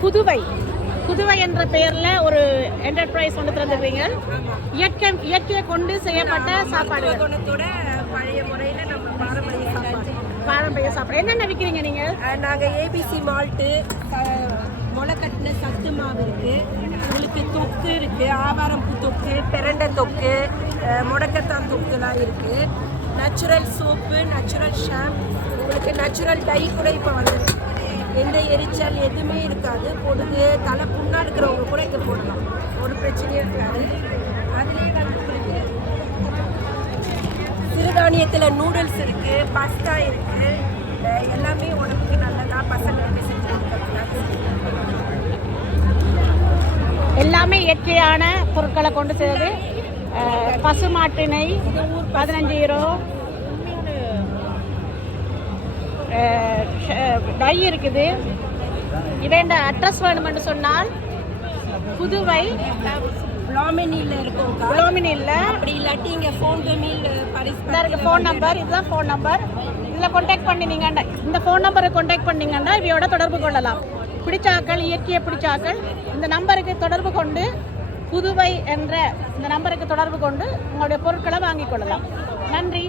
புதுவை புதுவை என்ற பெயரில் ஒரு என்டர்பிரைஸ் ஒன்று திறந்துருக்கீங்க. இயற்கையை கொண்டு செய்யப்பட்ட சாப்பாடுகள், பழைய முறையில் நம்ம பாரம்பரிய சாப்பாடு. என்னென்ன விற்கிறீங்க நீங்கள்? நாங்கள் ஏபிசி மால்ட்டு, முளைக்கட்டின சத்து மாவு இருக்குது, உங்களுக்கு தொக்கு இருக்குது, ஆவாரம்பூ தொக்கு, பிரண்டை தொக்கு, முடக்கத்தான் தொக்குலாம் இருக்குது. நேச்சுரல் சோப்பு, நேச்சுரல் ஷாம்பு, உங்களுக்கு நேச்சுரல் டை கூட இப்போ வந்துருக்கு. எந்த எரிச்சல் எதுவுமே இருக்காது. பொடுகு தலை புண்ணா இருக்கிறவங்க கூட இதை போடலாம், ஒரு பிரச்சனையும் இருக்காது. அதுலேயே வந்து சிறுதானியத்தில் நூடுல்ஸ் இருக்குது, பாஸ்தா இருக்குது, எல்லாமே உடம்புக்கு நல்லதா, பசங்களுக்கு செஞ்சு எல்லாமே இயற்கையான பொருட்களை கொண்டு செய்யுது. பசுமாட்டு நெய் 15 ரூபா, டை இருக்குது. இவன் அட்ரஸ் வேணுமென்று சொன்னால் புதுவை பிளாமினியில் இருக்கும். பிளாமினியில் அப்படி இல்லாட்டி இங்கே ஃபோன்பே மீல் பரிசு இருக்குது. ஃபோன் நம்பர் இதுதான். ஃபோன் நம்பர் இதில் கான்டாக்ட் பண்ணினீங்கன்னா, இந்த ஃபோன் நம்பரை கான்டாக்ட் பண்ணிங்கன்னா இவையோட தொடர்பு கொள்ளலாம். பிடிச்சாக்கள், இயற்கையை பிடிச்சாக்கள் இந்த நம்பருக்கு தொடர்பு கொண்டு, புதுவை என்ற இந்த நம்பருக்கு தொடர்பு கொண்டு உங்களுடைய பொருட்களை வாங்கிக் கொள்ளலாம். நன்றி.